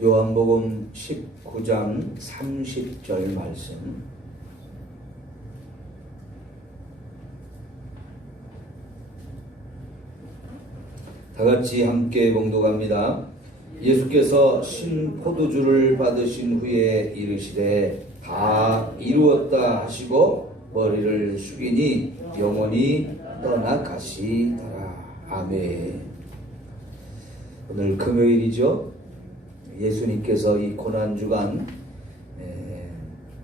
요한복음 19장 30절 말씀. 다 같이 함께 봉독합니다. 예수께서 신 포도주를 받으신 후에 이르시되 다 이루었다 하시고 머리를 숙이니 영원히 떠나가시더라. 아멘. 오늘 금요일이죠. 예수님께서 이 고난주간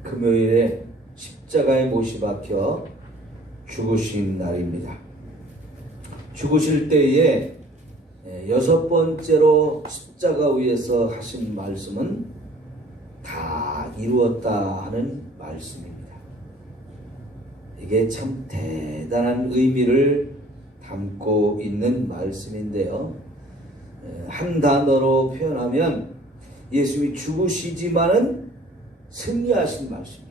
금요일에 십자가에 못이 박혀 죽으신 날입니다. 죽으실 때에 여섯 번째로 십자가 위에서 하신 말씀은 다 이루었다 하는 말씀입니다. 이게 참 대단한 의미를 담고 있는 말씀인데요. 한 단어로 표현하면 예수님이 죽으시지만은 승리하신 말씀이에요.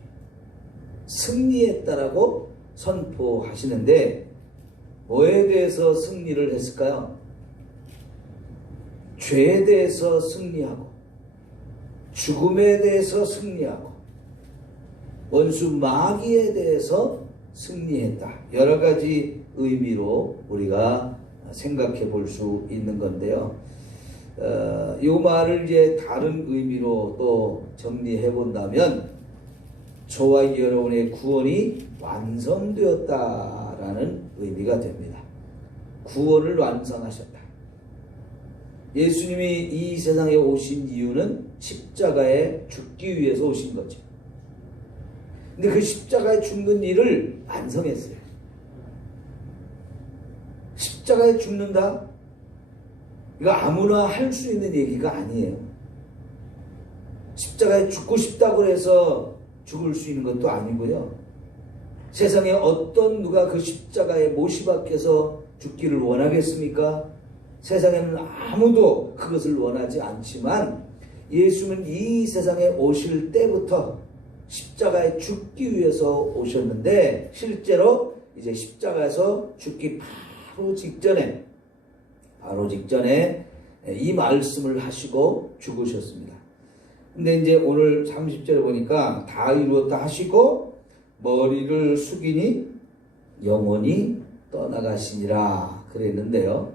승리했다라고 선포하시는데 뭐에 대해서 승리를 했을까요? 죄에 대해서 승리하고 죽음에 대해서 승리하고 원수 마귀에 대해서 승리했다. 여러 가지 의미로 우리가 생각해 볼 수 있는 건데요. 이 말을 이제 다른 의미로 또 정리해 본다면 저와 여러분의 구원이 완성되었다라는 의미가 됩니다. 구원을 완성하셨다. 예수님이 이 세상에 오신 이유는 십자가에 죽기 위해서 오신 거죠. 근데 그 십자가에 죽는 일을 완성했어요. 십자가에 죽는다? 이거 아무나 할 수 있는 얘기가 아니에요. 십자가에 죽고 싶다고 해서 죽을 수 있는 것도 아니고요. 세상에 어떤 누가 그 십자가에 못이 박혀서 죽기를 원하겠습니까? 세상에는 아무도 그것을 원하지 않지만 예수는 이 세상에 오실 때부터 십자가에 죽기 위해서 오셨는데 실제로 이제 십자가에서 죽기 바로 직전에 이 말씀을 하시고 죽으셨습니다. 근데 이제 오늘 30절에 보니까 다 이루었다 하시고 머리를 숙이니 영원히 떠나가시니라 그랬는데요.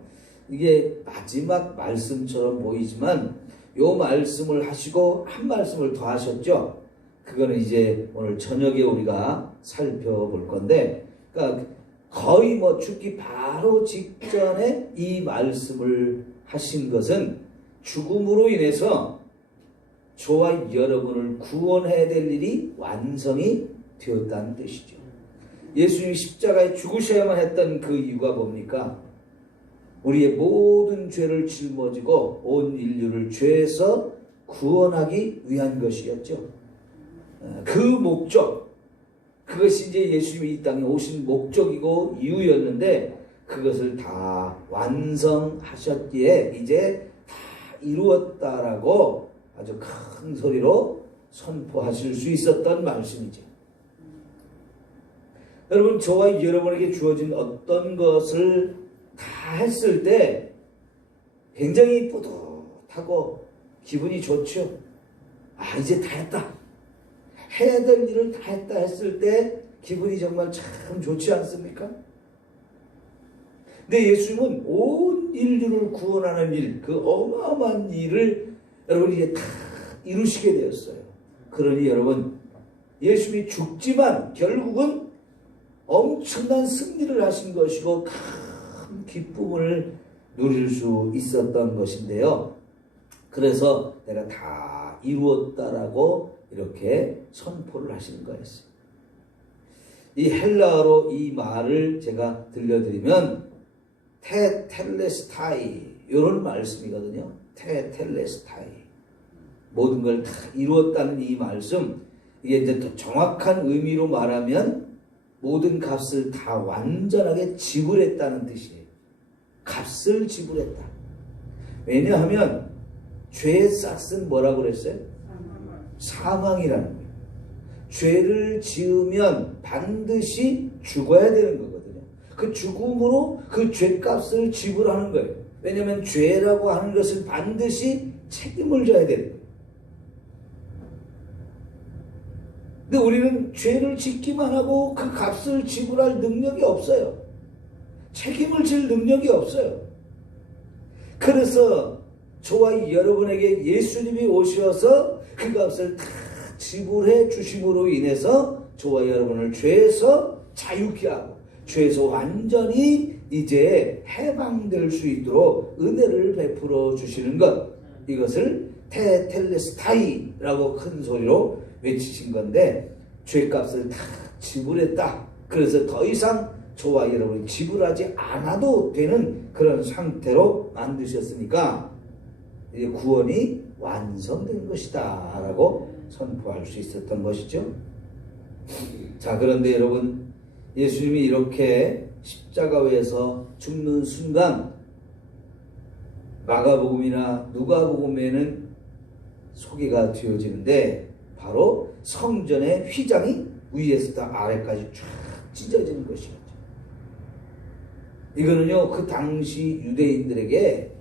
이게 마지막 말씀처럼 보이지만 요 말씀을 하시고 한 말씀을 더 하셨죠. 그거는 이제 오늘 저녁에 우리가 살펴볼 건데, 그러니까 거의 죽기 바로 직전에 이 말씀을 하신 것은 죽음으로 인해서 저와 여러분을 구원해야 될 일이 완성이 되었다는 뜻이죠. 예수님이 십자가에 죽으셔야만 했던 그 이유가 뭡니까? 우리의 모든 죄를 짊어지고 온 인류를 죄에서 구원하기 위한 것이었죠. 그 목적, 그것이 이제 예수님이 이 땅에 오신 목적이고 이유였는데 그것을 다 완성하셨기에 이제 다 이루었다라고 아주 큰 소리로 선포하실 수 있었던 말씀이죠. 여러분, 저와 여러분에게 주어진 어떤 것을 다 했을 때 굉장히 뿌듯하고 기분이 좋죠. 이제 다 했다. 해야 될 일을 다 했다 했을 때 기분이 정말 참 좋지 않습니까? 근데 예수님은 온 인류를 구원하는 일, 그 어마어마한 일을 여러분이 이제 다 이루시게 되었어요. 그러니 여러분, 예수님이 죽지만 결국은 엄청난 승리를 하신 것이고 큰 기쁨을 누릴 수 있었던 것인데요. 그래서 내가 다 이루었다라고 이렇게 선포를 하시는 거였어요. 이 헬라어로 이 말을 제가 들려드리면 테텔레스타이 이런 말씀이거든요. 테텔레스타이, 모든 걸 다 이루었다는 이 말씀, 이게 이제 더 정확한 의미로 말하면 모든 값을 다 완전하게 지불했다는 뜻이에요. 값을 지불했다. 왜냐하면 죄의 싹은 뭐라고 그랬어요? 사망이라는 거예요. 죄를 지으면 반드시 죽어야 되는 거거든요. 그 죽음으로 그 죄값을 지불하는 거예요. 왜냐하면 죄라고 하는 것은 반드시 책임을 져야 되는 거예요. 근데 우리는 죄를 짓기만 하고 그 값을 지불할 능력이 없어요. 책임을 질 능력이 없어요. 그래서 저와 여러분에게 예수님이 오셔서 그 값을 다 지불해 주심으로 인해서 저와 여러분을 죄에서 자유케 하고 죄에서 완전히 이제 해방될 수 있도록 은혜를 베풀어 주시는 것, 이것을 테텔레스타이라고 큰 소리로 외치신 건데, 죄값을 다 지불했다. 그래서 더 이상 저와 여러분이 지불하지 않아도 되는 그런 상태로 만드셨으니까 이제 구원이 완성된 것이다 라고 선포할 수 있었던 것이죠. 자, 그런데 여러분, 예수님이 이렇게 십자가에서 죽는 순간 마가복음이나 누가복음에는 소개가 되어지는데, 바로 성전의 휘장이 위에서부터 아래까지 쫙 찢어지는 것이었죠. 이거는요, 그 당시 유대인들에게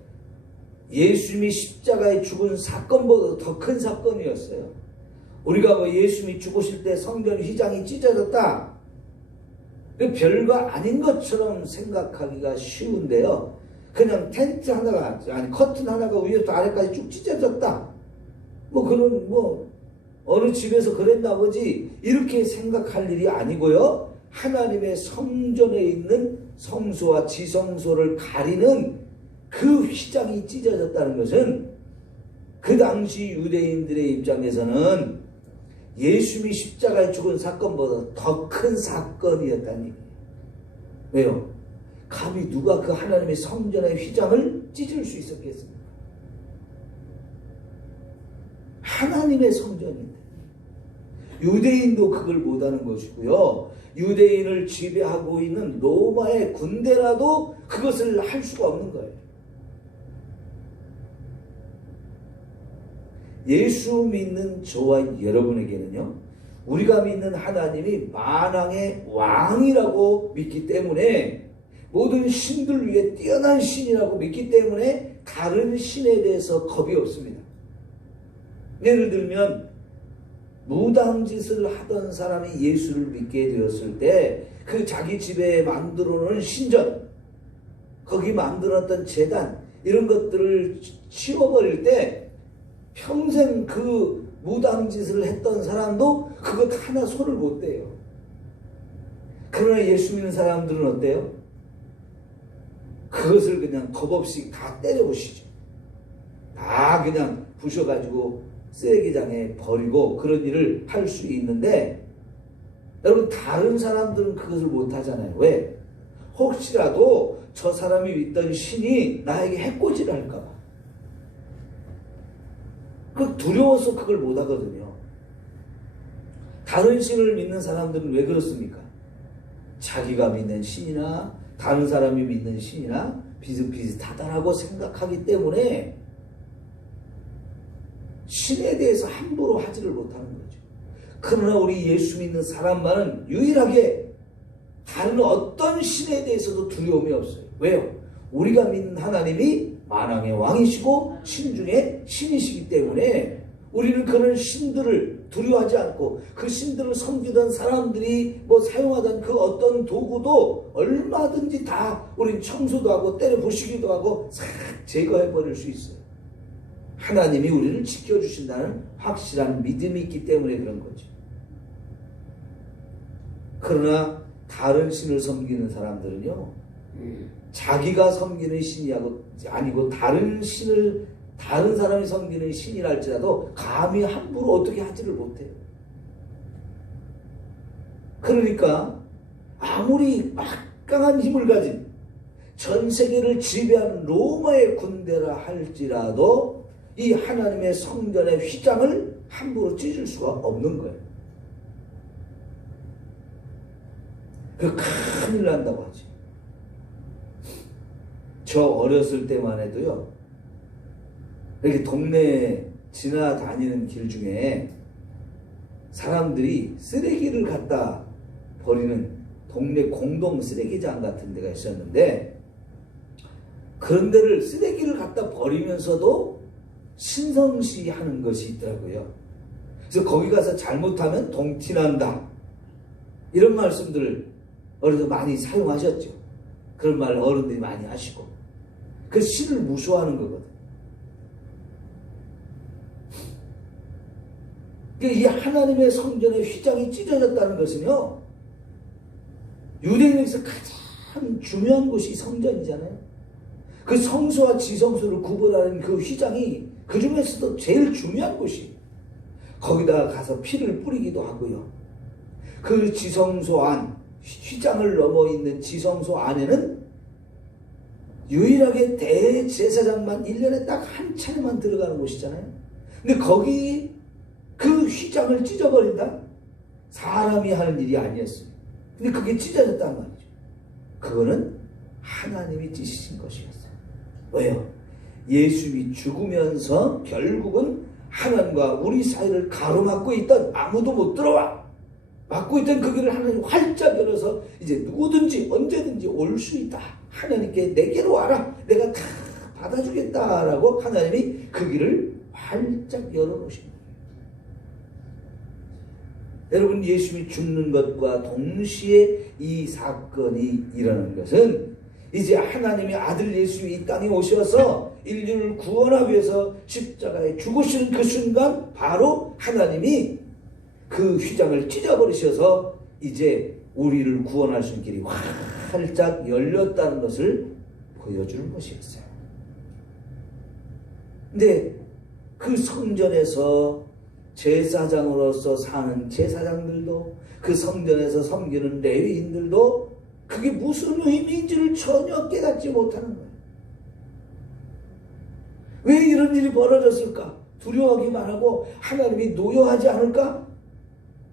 예수님이 십자가에 죽은 사건보다 더 큰 사건이었어요. 우리가 뭐 예수님이 죽으실 때 성전 휘장이 찢어졌다, 별거 아닌 것처럼 생각하기가 쉬운데요. 그냥 텐트 하나가, 아니 커튼 하나가 위에부터 아래까지 쭉 찢어졌다, 그런 어느 집에서 그랬나 보지, 이렇게 생각할 일이 아니고요. 하나님의 성전에 있는 성소와 지성소를 가리는 그 휘장이 찢어졌다는 것은 그 당시 유대인들의 입장에서는 예수님이 십자가에 죽은 사건보다 더 큰 사건이었다는 얘기예요. 왜요? 감히 누가 그 하나님의 성전의 휘장을 찢을 수 있었겠습니까? 하나님의 성전인데. 유대인도 그걸 못하는 것이고요. 유대인을 지배하고 있는 로마의 군대라도 그것을 할 수가 없는 거예요. 예수 믿는 저와 여러분에게는요, 우리가 믿는 하나님이 만왕의 왕이라고 믿기 때문에, 모든 신들 위에 뛰어난 신이라고 믿기 때문에 다른 신에 대해서 겁이 없습니다. 예를 들면 무당짓을 하던 사람이 예수를 믿게 되었을 때 그 자기 집에 만들어 놓은 신전, 거기 만들었던 제단, 이런 것들을 치워버릴 때 평생 그 무당짓을 했던 사람도 그것 하나 손을 못 대요. 그러나 예수 믿는 사람들은 어때요? 그것을 그냥 겁없이 다 때려부시죠. 다 그냥 부셔가지고 쓰레기장에 버리고 그런 일을 할 수 있는데, 여러분, 다른 사람들은 그것을 못하잖아요. 왜? 혹시라도 저 사람이 믿던 신이 나에게 해코지를 할까봐. 그 두려워서 그걸 못하거든요. 다른 신을 믿는 사람들은 왜 그렇습니까? 자기가 믿는 신이나 다른 사람이 믿는 신이나 비슷비슷하다라고 생각하기 때문에 신에 대해서 함부로 하지를 못하는 거죠. 그러나 우리 예수 믿는 사람만은 유일하게 다른 어떤 신에 대해서도 두려움이 없어요. 왜요? 우리가 믿는 하나님이 만왕의 왕이시고 신 중에 신이시기 때문에 우리는 그런 신들을 두려워하지 않고, 그 신들을 섬기던 사람들이 사용하던 그 어떤 도구도 얼마든지 다 우린 청소도 하고 때려 부시기도 하고 싹 제거해 버릴 수 있어요. 하나님이 우리를 지켜주신다는 확실한 믿음이 있기 때문에 그런 거죠. 그러나 다른 신을 섬기는 사람들은요, 자기가 섬기는 신이 아니고 다른 사람이 섬기는 신이랄지라도 감히 함부로 어떻게 하지를 못해요. 그러니까 아무리 막강한 힘을 가진 전 세계를 지배하는 로마의 군대라 할지라도 이 하나님의 성전의 휘장을 함부로 찢을 수가 없는 거예요. 그 큰일 난다고 하지. 저 어렸을 때만 해도요, 이렇게 동네 지나다니는 길 중에 사람들이 쓰레기를 갖다 버리는 동네 공동 쓰레기장 같은 데가 있었는데, 그런 데를 쓰레기를 갖다 버리면서도 신성시 하는 것이 있더라고요. 그래서 거기 가서 잘못하면 동티난다. 이런 말씀들을 어른들 많이 사용하셨죠. 그런 말 어른들이 많이 하시고. 그 신을 무서워하는 거거든. 이 하나님의 성전의 휘장이 찢어졌다는 것은요, 유대인에서 가장 중요한 곳이 성전이잖아요. 그 성소와 지성소를 구분하는 그 휘장이 그 중에서도 제일 중요한 곳이, 거기다가 가서 피를 뿌리기도 하고요. 그 지성소 안, 휘장을 넘어 있는 지성소 안에는 유일하게 대제사장만 1년에 딱 한 차례만 들어가는 곳이잖아요. 근데 거기 그 휘장을 찢어버린다? 사람이 하는 일이 아니었어요. 근데 그게 찢어졌단 말이죠. 그거는 하나님이 찢으신 것이었어요. 왜요? 예수님이 죽으면서 결국은 하나님과 우리 사이를 가로막고 있던, 아무도 못 들어와 막고 있던 그 길을 하나님이 활짝 열어서 이제 누구든지 언제든지 올 수 있다. 하나님께 내게로 와라. 내가 다 받아주겠다라고 하나님이 그 길을 활짝 열어놓으신 거예요. 여러분, 예수님이 죽는 것과 동시에 이 사건이 일어난 것은 이제 하나님의 아들 예수님이 이 땅에 오셔서 인류를 구원하기 위해서 십자가에 죽으시는 그 순간 바로 하나님이 그 휘장을 찢어버리셔서 이제 우리를 구원할 수 있는 길이 활짝 열렸다는 것을 보여주는 것이었어요. 근데 그 성전에서 제사장으로서 사는 제사장들도, 그 성전에서 섬기는 레위인들도 그게 무슨 의미인지를 전혀 깨닫지 못하는 거예요. 왜 이런 일이 벌어졌을까? 두려워하기만 하고 하나님이 노여하지 않을까?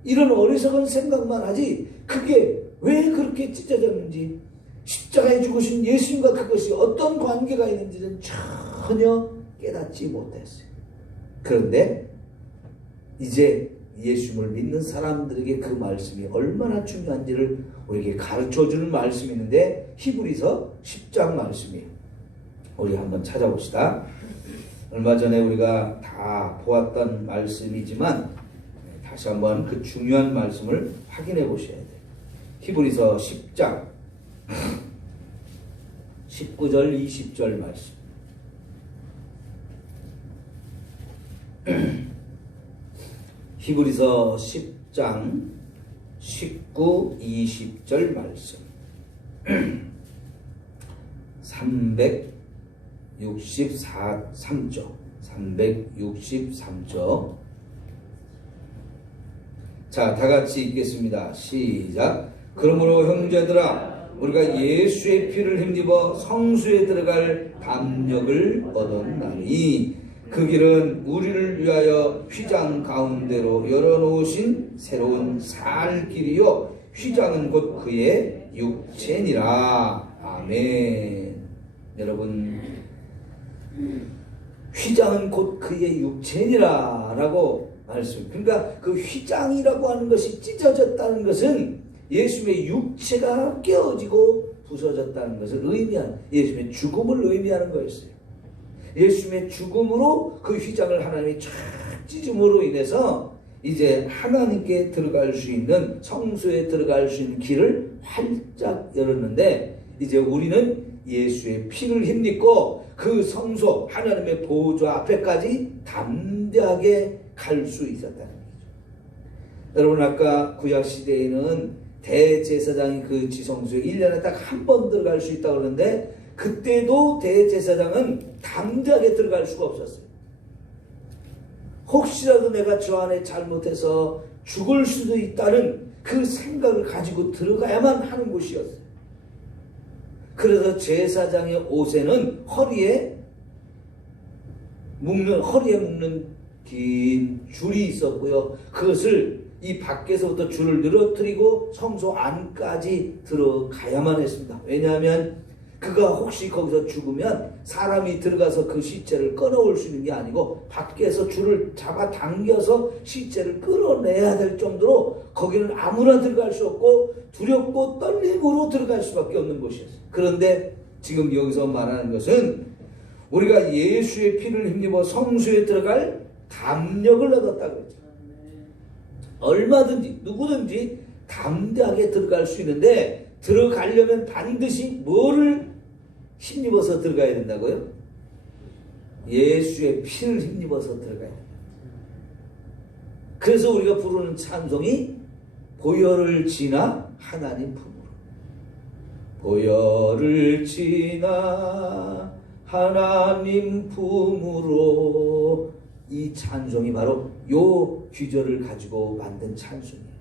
이런 어리석은 생각만 하지, 그게 왜 그렇게 찢어졌는지, 십자가에 죽으신 예수님과 그것이 어떤 관계가 있는지는 전혀 깨닫지 못했어요. 그런데 이제 예수님을 믿는 사람들에게 그 말씀이 얼마나 중요한지를 우리에게 가르쳐주는 말씀이 있는데, 히브리서 10장 말씀이에요. 우리 한번 찾아봅시다. 얼마 전에 우리가 다 보았던 말씀이지만 다시 한번 그 중요한 말씀을 확인해 보셔야 돼요. 히브리서 10장 19절 20절 말씀. 히브리서 10장 19, 20절 말씀. 363조. 자, 다 같이 읽겠습니다. 시작. 그러므로 형제들아, 우리가 예수의 피를 힘입어 성수에 들어갈 담력을 얻었나니 그 길은 우리를 위하여 휘장 가운데로 열어놓으신 새로운 살 길이요, 휘장은 곧 그의 육체니라. 아멘. 여러분, 휘장은 곧 그의 육체니라 라고 말씀. 그러니까 그 휘장이라고 하는 것이 찢어졌다는 것은 예수님의 육체가 깨어지고 부서졌다는 것을 의미하는, 예수님의 죽음을 의미하는 거였어요. 예수님의 죽음으로 그 휘장을 하나님이 쫙 찢음으로 인해서 이제 하나님께 들어갈 수 있는, 성소에 들어갈 수 있는 길을 활짝 열었는데, 이제 우리는 예수의 피를 힘입고 그 성소 하나님의 보좌 앞에까지 담대하게 갈 수 있었다는 거죠. 여러분, 아까 구약시대에는 대제사장이 그 지성소에 1년에 딱 한 번 들어갈 수 있다고 그러는데, 그때도 대제사장은 담대하게 들어갈 수가 없었어요. 혹시라도 내가 저 안에 잘못해서 죽을 수도 있다는 그 생각을 가지고 들어가야만 하는 곳이었어요. 그래서 제사장의 옷에는 허리에 묶는 긴 줄이 있었고요. 그것을 이 밖에서부터 줄을 늘어뜨리고 성소 안까지 들어가야만 했습니다. 왜냐하면 그가 혹시 거기서 죽으면 사람이 들어가서 그 시체를 끌어올 수 있는 게 아니고 밖에서 줄을 잡아 당겨서 시체를 끌어내야 될 정도로 거기는 아무나 들어갈 수 없고 두렵고 떨림으로 들어갈 수밖에 없는 곳이었어요. 그런데 지금 여기서 말하는 것은 우리가 예수의 피를 힘입어 성소에 들어갈 담력을 얻었다고 했죠. 얼마든지 누구든지 담대하게 들어갈 수 있는데, 들어가려면 반드시 뭐를 힘입어서 들어가야 된다고요? 예수의 피를 힘입어서 들어가야 된다. 그래서 우리가 부르는 찬송이 보혈을 지나 하나님 품으로, 보혈을 지나 하나님 품으로, 이 찬송이 바로 요 귀절을 가지고 만든 찬송이에요.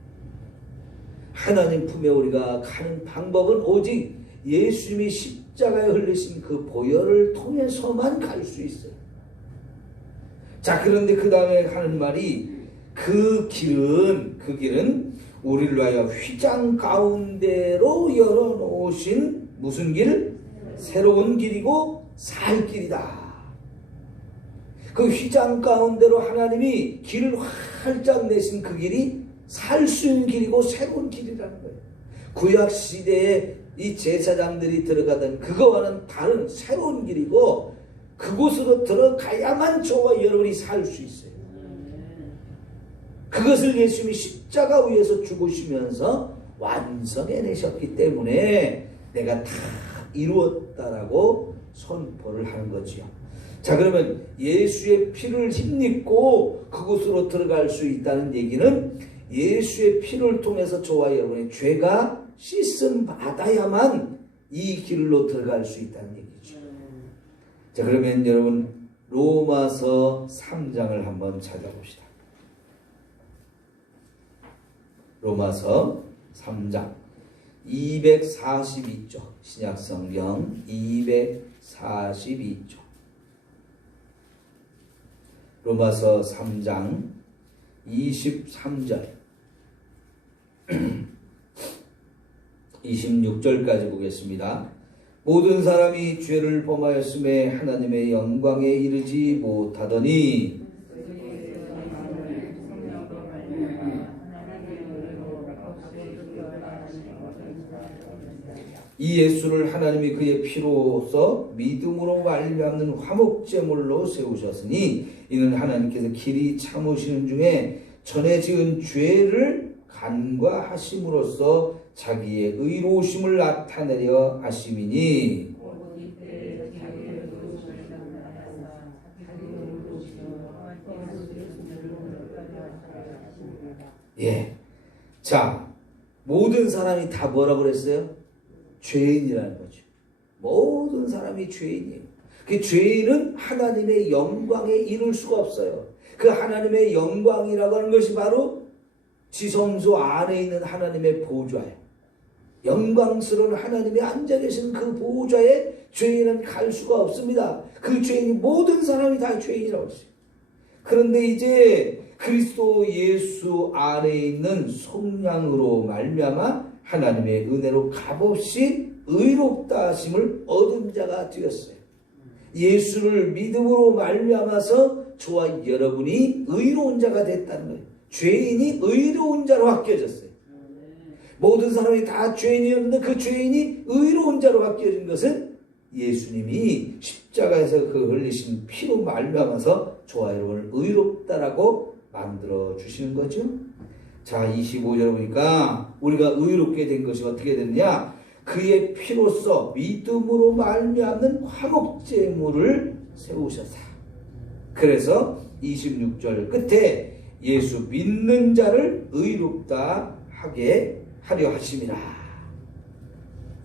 하나님 품에 우리가 가는 방법은 오직 예수님이 십자가에 흘리신 그 보혈을 통해서만 갈 수 있어요. 자, 그런데 그 다음에 하는 말이, 그 길은 우리를 위하여 휘장 가운데로 열어놓으신 무슨 길? 새로운 길이고 살 길이다. 그 휘장 가운데로 하나님이 길을 활짝 내신 그 길이 살 수 있는 길이고 새로운 길이라는 거예요. 구약시대에 이 제사장들이 들어가던 그거와는 다른 새로운 길이고, 그곳으로 들어가야만 저와 여러분이 살 수 있어요. 그것을 예수님이 십자가 위에서 죽으시면서 완성해내셨기 때문에 내가 다 이루었다라고 선포를 하는 거지요. 자, 그러면 예수의 피를 힘입고 그곳으로 들어갈 수 있다는 얘기는 예수의 피를 통해서 저와 여러분의 죄가 씻음 받아야만 이 길로 들어갈 수 있다는 얘기죠. 자, 그러면 여러분 로마서 3장을 한번 찾아봅시다. 로마서 3장 242쪽, 신약성경 242쪽. 로마서 3장 23절 26절까지 보겠습니다. 모든 사람이 죄를 범하였음에 하나님의 영광에 이르지 못하더니, 이 예수를 하나님이 그의 피로써 믿음으로 말미암는 화목제물로 세우셨으니, 이는 하나님께서 길이 참으시는 중에 전에 지은 죄를 간과하심으로써 자기의 의로우심을 나타내려 하심이니, 예. 자, 모든 사람이 다 뭐라고 그랬어요? 죄인이라는 거죠. 모든 사람이 죄인이에요. 그 죄인은 하나님의 영광에 이를 수가 없어요. 그 하나님의 영광이라고 하는 것이 바로 지성소 안에 있는 하나님의 보좌예요. 영광스러운 하나님이 앉아 계시는 그 보좌에 죄인은 갈 수가 없습니다. 그 죄인이, 모든 사람이 다 죄인이라고 했어요. 그런데 이제 그리스도 예수 안에 있는 속량으로 말미암아 하나님의 은혜로 값없이 의롭다 하심을 얻은 자가 되었어요. 예수를 믿음으로 말미암아서 저와 여러분이 의로운 자가 됐다는 거예요. 죄인이 의로운 자로 바뀌어졌어요. 모든 사람이 다 죄인이었는데 그 죄인이 의로운 자로 바뀌어진 것은 예수님이 십자가에서 그 흘리신 피로 말미암아서 저와 여러분을 의롭다라고 만들어 주시는 거죠. 자, 25절 보니까 우리가 의롭게 된 것이 어떻게 됐냐? 그의 피로써 믿음으로 말미암는 화목제물을 세우셨다. 그래서 26절 끝에 예수 믿는 자를 의롭다 하게 하려 하심이라.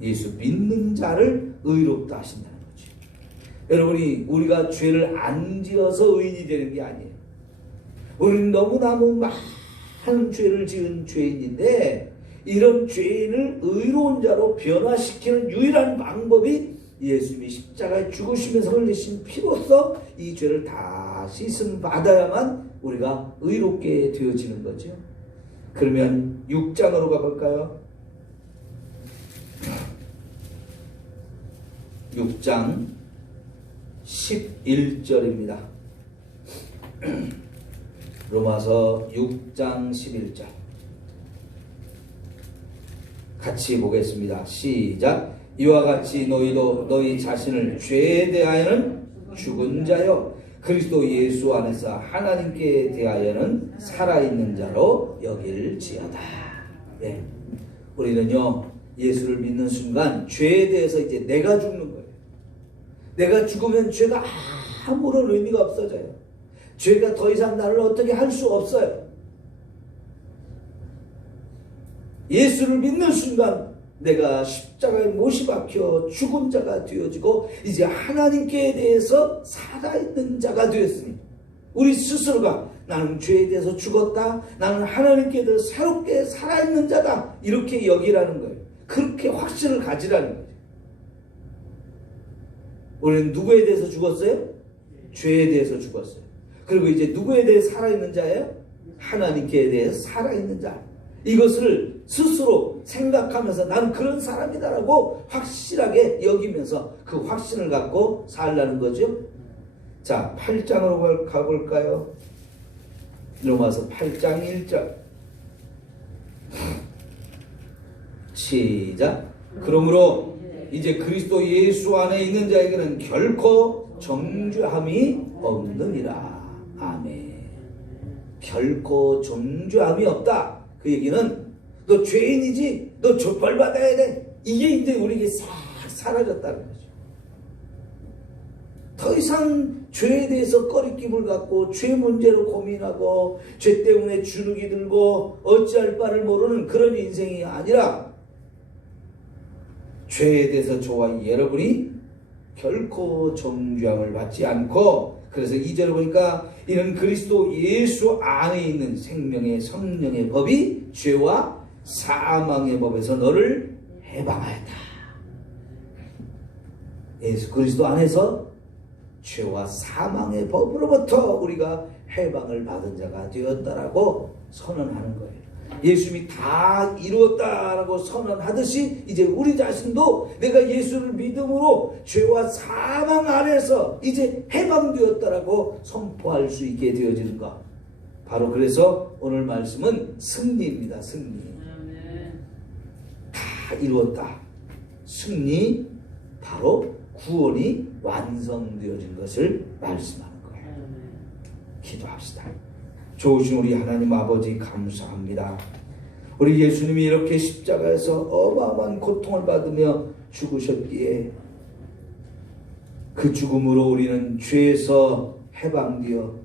예수 믿는 자를 의롭다 하신다는 거죠. 여러분이, 우리가 죄를 안 지어서 의인이 되는 게 아니에요. 우리는 너무너무 많은 죄를 지은 죄인인데, 이런 죄인을 의로운 자로 변화시키는 유일한 방법이 예수님이 십자가에 죽으시면서 흘리신 피로써 이 죄를 다 씻음 받아야만 우리가 의롭게 되어지는 거죠. 그러면 6장으로 가볼까요? 6장 11절입니다. 로마서 6장 11절 같이 보겠습니다. 시작. 이와 같이 너희도 너희 자신을 죄에 대하여는 죽은 자요 그리스도 예수 안에서 하나님께 대하여는 살아있는 자로 여길지어다. 네. 우리는요, 예수를 믿는 순간 죄에 대해서 이제 내가 죽는 거예요. 내가 죽으면 죄가 아무런 의미가 없어져요. 죄가 더 이상 나를 어떻게 할 수 없어요. 예수를 믿는 순간 내가 십자가에 못이 박혀 죽은 자가 되어지고 이제 하나님께 대해서 살아있는 자가 되었으니 우리 스스로가 나는 죄에 대해서 죽었다, 나는 하나님께 대해서 새롭게 살아있는 자다, 이렇게 여기라는 거예요. 그렇게 확신을 가지라는 거죠. 우리는 누구에 대해서 죽었어요? 죄에 대해서 죽었어요. 그리고 이제 누구에 대해 살아있는 자예요? 하나님께 대해서 살아있는 자. 이것을 스스로 생각하면서 나는 그런 사람이다라고 확실하게 여기면서 그 확신을 갖고 살라는 거죠. 자, 8장으로 가볼까요? 로마서 8장 1절. 시작. 그러므로 이제 그리스도 예수 안에 있는 자에게는 결코 정죄함이 없느니라. 아멘. 결코 정죄함이 없다. 그 얘기는 너 죄인이지, 너 벌 받아야 돼, 이게 이제 우리에게 싹 사라졌다는 거죠. 더 이상 죄에 대해서 꺼리낌을 갖고 죄 문제로 고민하고 죄 때문에 주눅이 들고 어찌할 바를 모르는 그런 인생이 아니라 죄에 대해서 저와 여러분이 결코 정죄함을 받지 않고, 그래서 2절 보니까 이는 그리스도 예수 안에 있는 생명의 성령의 법이 죄와 사망의 법에서 너를 해방하였다. 예수 그리스도 안에서 죄와 사망의 법으로부터 우리가 해방을 받은 자가 되었다라고 선언하는 거예요. 예수님이 다 이루었다라고 선언하듯이 이제 우리 자신도 내가 예수를 믿음으로 죄와 사망 안에서 이제 해방되었다라고 선포할 수 있게 되어지는 것. 바로 그래서 오늘 말씀은 승리입니다. 승리. 다 이루었다. 승리, 바로 구원이 완성되어진 것을 말씀하는 거예요. 기도합시다. 좋으신 우리 하나님 아버지 감사합니다. 우리 예수님이 이렇게 십자가에서 어마어마한 고통을 받으며 죽으셨기에 그 죽음으로 우리는 죄에서 해방되어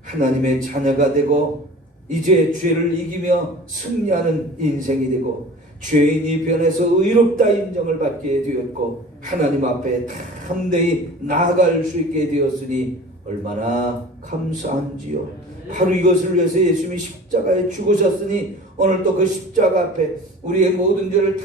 하나님의 자녀가 되고 이제 죄를 이기며 승리하는 인생이 되고 죄인이 변해서 의롭다 인정을 받게 되었고 하나님 앞에 담대히 나아갈 수 있게 되었으니 얼마나 감사한지요. 바로 이것을 위해서 예수님이 십자가에 죽으셨으니 오늘 또 그 십자가 앞에 우리의 모든 죄를 다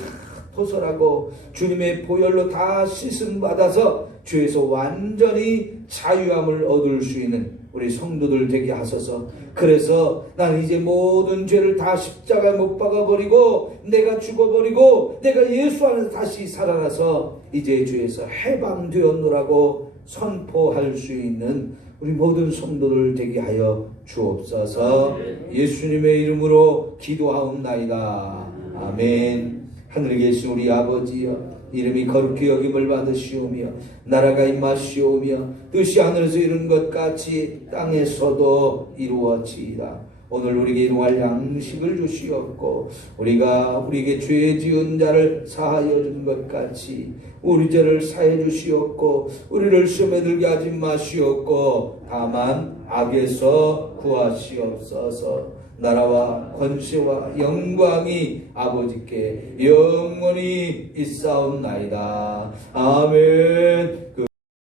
토설하고 주님의 보혈로 다 씻음 받아서 죄에서 완전히 자유함을 얻을 수 있는 우리 성도들 되게 하소서. 그래서 나는 이제 모든 죄를 다 십자가에 못 박아버리고 내가 죽어버리고 내가 예수 안에서 다시 살아나서 이제 죄에서 해방되었노라고 선포할 수 있는 우리 모든 성도들 되게 하여 주옵소서. 예수님의 이름으로 기도하옵나이다. 아멘. 하늘에 계신 우리 아버지여, 이름이 거룩히 여김을 받으시오며 나라가 임하시오며 뜻이 하늘에서 이룬 것 같이 땅에서도 이루어지이다. 오늘 우리에게 일용할 양식을 주시옵고 우리가 우리에게 죄 지은 자를 사하여 준 것 같이 우리 죄를 사해 주시옵고 우리를 시험에 들게 하지 마시옵고 다만 악에서 구하시옵소서. 나라와 권세와 영광이 아버지께 영원히 있사옵나이다. 아멘.